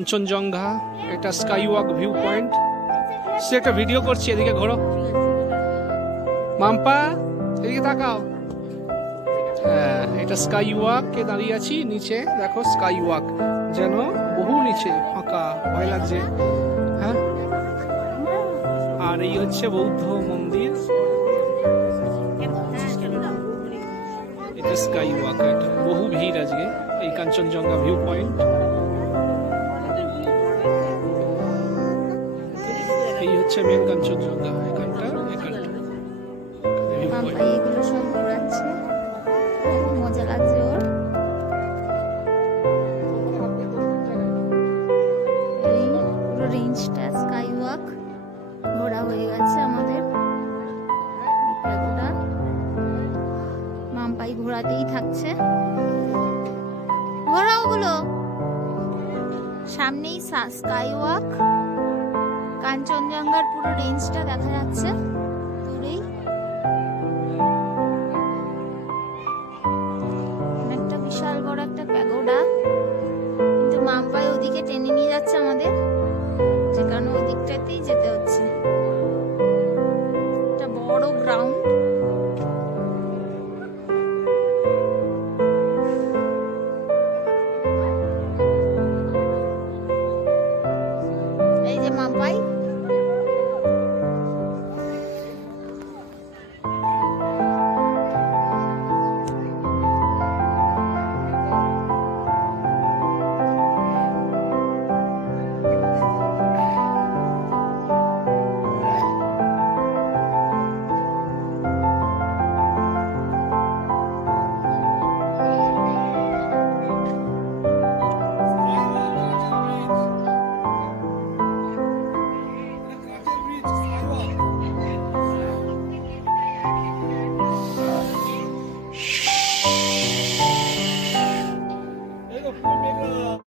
কাঞ্চনজঙ্ঘা, এটা sky walk view point. সে একটা video করছি, এদিকে ঘোরো মাম্পা, এদিকে তাকাও। হ্যাঁ, এটা স্কাই ওয়াকে দাঁড়িয়ে আছি, নিচে দেখো স্কাই ওয়াক, যেন বহু নিচে ফাঁকা, ভয় লাগছে। হ্যাঁ, আর এই হচ্ছে বৌদ্ধ মন্দির, এটা স্কাই ওয়াক, এটা বহু ভিড় আজকে এই কাঞ্চনজঙ্ঘা ভিউ পয়েন্ট। এই হচ্ছে মেন কাঞ্চনজঙ্ঘা, এখানটা এগুলো সব ঘোরাচ্ছে, মজা লাগছে ওর। এই পুরো রেঞ্জটা স্কাই ওয়াক ঘোরা হয়ে গেছে আমাদের। মাম্পাই ঘোরাতেই থাকছে, ঘোরা ওগুলো। সামনেই স্কাই ওয়াক, কাঞ্চনজঙ্ঘার পুরো রেঞ্জটা দেখা যাচ্ছে দূরেই। একটা বিশাল বড় একটা প্যাগোডা, কিন্তু মাম্পাই ওদিকে টেনে নিয়ে যাচ্ছে আমাদের, যে কারণে ওই দিকটাতেই যেতে হচ্ছে। একটা বড় গ্রাউন্ড, এই যে মাম্পাই।